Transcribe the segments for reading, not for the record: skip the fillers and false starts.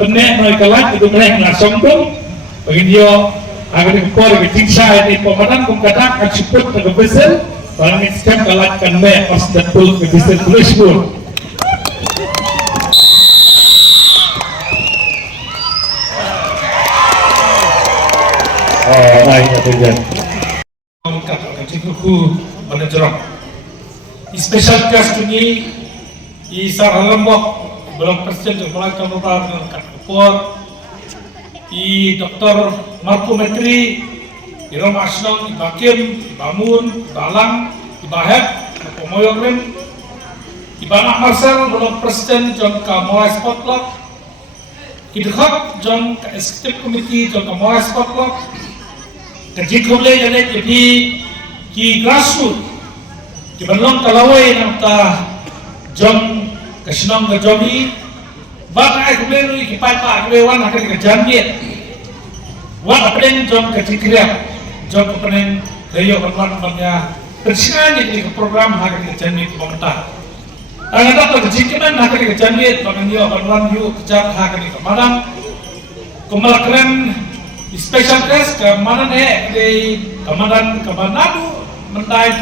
benek noi kalah itu benek na sombong bagi dia agar dikor ke tingsa ini pemandan kumkata akan support ke besar orang istem kalah kan me pas datul ke besar tulis pun baik ya kumkata cikgu pada jorong special class ini isar lembok belum presiden kepala kabupaten dengan Kapur, Dr. Marco Metri, Rom Asnong, Bakim, Bamun, Balang, Bahek, Pemoyong, Ibanak Marcel belum presiden John Kamora Sportclub, Kidhok John Executive Committee John Kamora Sportclub, Kejikole jadi ki grassroots, di Bandung Kalawai namta John Kesenang kejomi, bak ay kumelu ikipai pak kewan akan kejanjian, wan apeng jom kecikriak, jom kepeneng dayo berlakunya persiapan di program akan kejanjian pemerintah. Anak dapat kejikiman akan kejanjian, bahkan dia berlaku yuk kejar akan kemarin, kemarin special test kemarin kemarin kemanadu mentai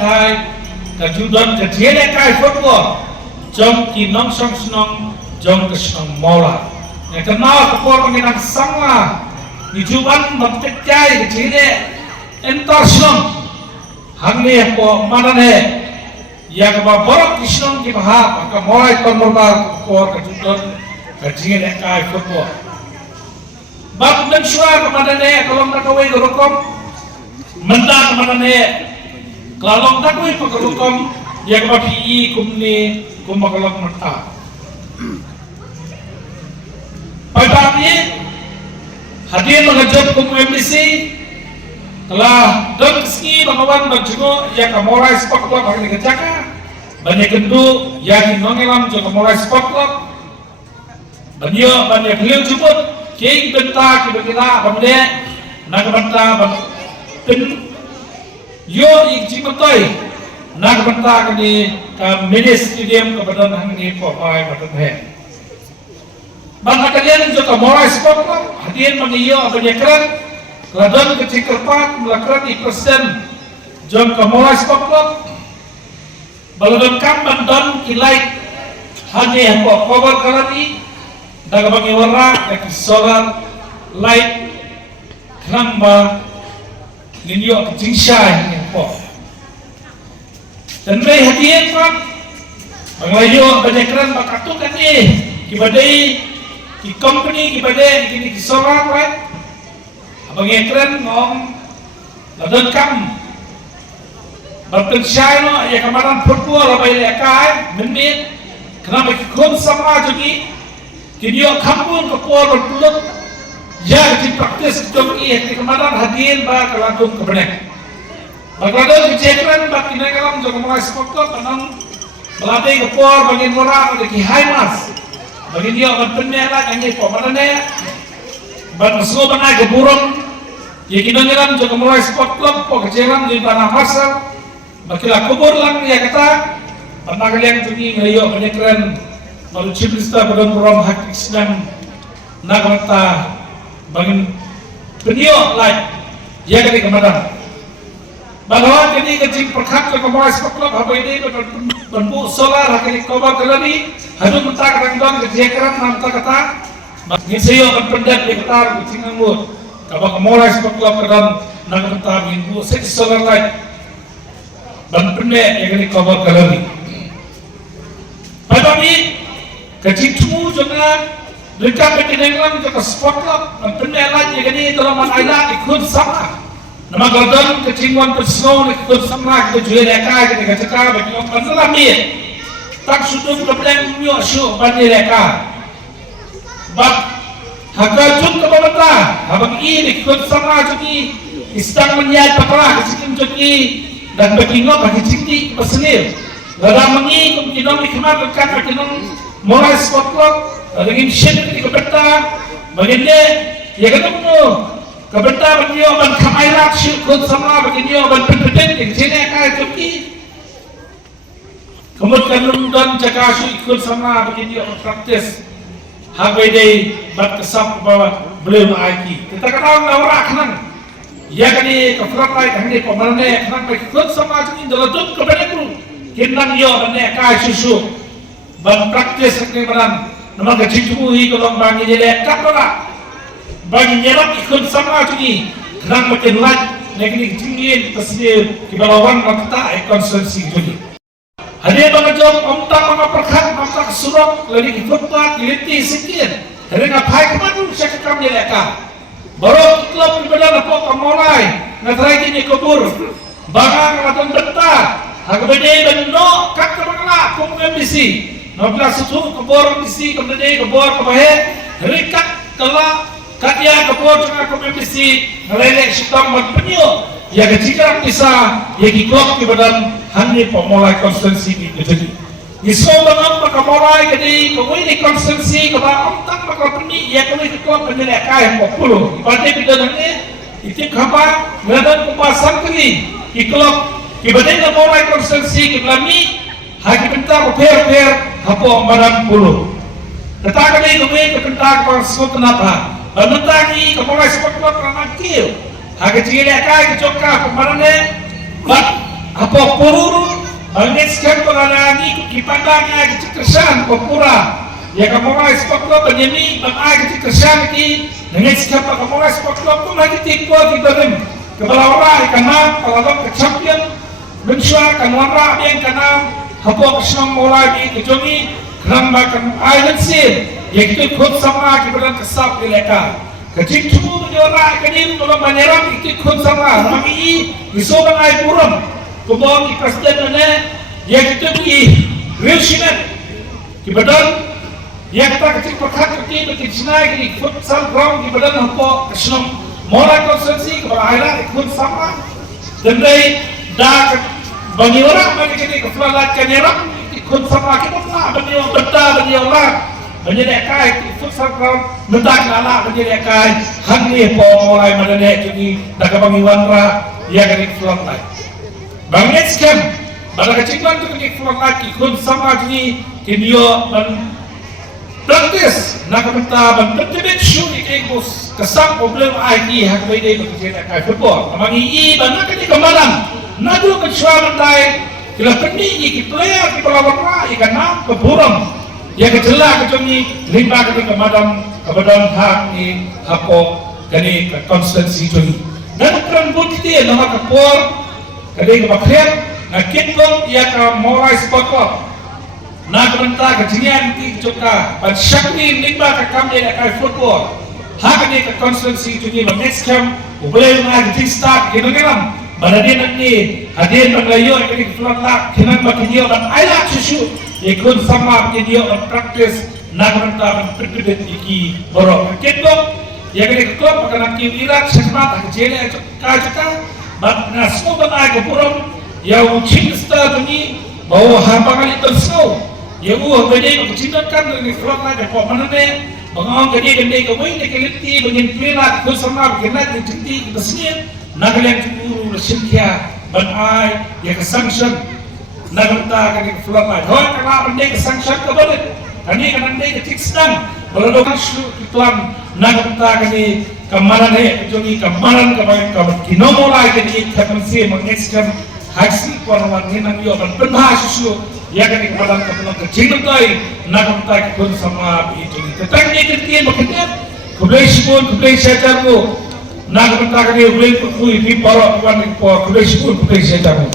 kejudan kejadian kai football. Jom ki nong song senong jom kesenong mola yang kenal kepor mengenang sangla dijuban berpecai kecilnya entar senong hangnya po mana ne yang kebaborok kesenong ki bahap maka mulai konmorbal kepor kejudan kecilnya kai kepor bab mensua kepada ne kalau mereka wei gerokom mendak kepada ne kalau tak wei pegerokom yang kebapi kumni kumakalak merta. Pada ini hadir mengajak kum MDC telah dan keski bagawan berjumpa yang Kamora Sport Club hari dikecaka banyak kendu yang nongelam juga Kamora Sport Club banyak beliau jemput kek bentar kira-kira benda nak bentar pen yo ikjimatoi nak bentar kini mini stadium kepada hangni popai badan he. Bangsa kalian juga Kamora Sport Club hadir mengiyo abanyakran keladon kecil kerpat melakukan di presiden John Kamora Sport Club baladon kam bandan kilai hanya po cover kalani daga bangi warna kaki solar light kramba ninyo kecil syai yang po. Dan may hadiah pak, banglayo banyakan bakatukan kibadai ki company kibadai kini kisoran right, abang ekran ngom, ladon kam, berpensyai no ya kemarin football apa ya kai, menit, kenapa kikun sama jadi, kini yo kampung kepol berpulut, ya di praktis kejauh kemarin hadiah bah kelantung kebenek. Bagado kecekran bak kinakalam juga mulai sport club penang melatih kepor bagian orang ada ki high mas bagian dia akan penera kanyi po mana ne ban masuk banai keburung ya kinakalam juga mulai sport club po kecekran di tanah pasar bakilah kubur lang ya kata pernah kalian tuni ngayo kecekran baru ciprista pada program hak Islam nak kata bagian penio like ya ketika kemarin bahwa jadi kecil perkat ke Kamora Sport Club apa ini bentuk solar hakik cover kelani hadu mentak rangdon kejekaran namta kata ngisio akan pendat di ketar kucing anggur kalau Kamora Sport Club kedan nang ketar minggu six solar light ban pendek yang ini cover kelani pada ini kecil tuh jangan dekat dengan ke Sport Club ban pendek lagi yang ini dalam ayat ikut sama nama gordon kecinguan persno ikut sama kita jual leka kita cakap bagi orang masalah ni tak sudah kemudian mio show bagi leka bak harga jum ke pemerintah abang ini ikut sama jadi istang menyai paklah kecikin jadi dan bagi ngop bagi citi pesenil dalam mengi kemungkinan dikemar dekat bagi mulai sport club dengan shit di pemerintah bagi dia ya ketemu kebentar bagi dia ban kamairat syukun sama bagi dia ban penduduk yang sini kai cuki kemudian London jaga syukun sama bagi dia praktis habai dei bat kesap bahwa belum lagi. Kita kenal orang kenang. Ya kani kafrat lai kani pemerintah kenang berikut sama ini dalam kepada guru. Kinang yo ane kai susu ban praktis ni baran. Nama kecicuhi kalau bangi jadi kapora. Bangi nyerap ikut sama ini. Kenang makin lagi. Negeri tinggi tersebut kibalawan kita konsensi jadi. Hari bang jom omtak mga perkat omtak surok lagi ikutpat iliti sikit. Hari ngapai kemana saya kekam jeleka. Baru klub ibadah apa kamulai ngatrai kini kubur. Bangang matang bentar. Hagbede bendo kat kemana kum MBC. Nobla susu kubur MBC kemudian kubur kebahe. Hari kat kala kadia kubur dengan kum MBC ngelelek sitang berpenyu. Ya ketika bisa ya klub ibadah hanya pemulai konsensi itu jadi. Iso banget pemulai jadi kami konsensi kepada omtak maka peni ya kami klub menjadi kaya populer. Pada bidangnya itu kabar ngadan kupasan kini klub ibadah pemulai konsensi kami hanya bentar per apa badan puluh. Tetapi kami bentar pasal kenapa? Bentar ini pemulai sepak klub ramai kil. Hanya jika kaya kecokah pemerintah apa pururu bangiskan pengalami kipandangnya kecikesan popura ya kamulai sepaklo penyemi bangai kecikesan ki nengiskan kamulai sepaklo pun lagi tipu kita dem kepala orang ikanam kalau ke champion mensuar kanwara yang kanam hapo kesenang mulai kejongi keramba kan island seal ya itu ikut sama kibaran kesap dileka kecik cuma menjora kadim kalau menyerang itu ikut sama lagi iso bangai purum kumong presiden mana yang itu di real sinet di badan yang kita kecil perkat kecil di Cina di futsal ground di badan apa kesenang mulai konsensi kepada akhirnya ikut sama dan dari dah bagi orang bagi jadi keflalat kenyerang ikut sama kita lah bagi orang betah bagi orang menjadi kaya di futsal ground mentak lala menjadi kaya hanya mulai menjadi jadi dah bagi wanra yang dari keflalat bangiskan pada kecilan tu kini keluar lagi kun sama jadi kinyo ban praktis nak benta ban bertebet syuri kegos kesang problem IT hak bede bekerja kai football amang ii ban nak ni kemaran nadu kecuali bandai kila pening ki player ki pelawak ikan nam keburang ya kecela kecungi limba ke kemadam kebadan hak ni hapo kani konstansi tu dan peran bukti nama kepor kadai kebakhir na kitlong ia ka morai spotlo na kementa kejinian ti joka but syakri limba ka kamde ka football hakane ka constancy tu ni next camp ubele na di start ginogelam barade nanni hadin banglayo ke flat la kinan bakinyo ban aila susu ikun sama kinyo practice na kementa perpedet iki borok kitlong ya ke klub kana ki irat semat kejele ka joka but na semua ban ai burung ya ucing sta ni bawa hampangan itu snow ya gede kucingkan dari front line kok mana ne bangang gede ke wing ne keliti bangin pira ku sama kena tinti besni nagalen tu reskia ban ai ya ke sanction naganta ke front line ho kala bende ke sanction ke bode kani kan ande ke tikstang kalau shu iklan naganta ke kamaran he jogi kamaran ke kinomolai ke ni kapansi mengekskan haksi parawan hinang yo ban penha susu ya kan kepada kepada kecil tai nak tak pun sama itu tetap ni kerja bekerja kebelah pun kebelah sejarah nak tak dia boleh pergi di para kawan kebelah pun kebelah sejarah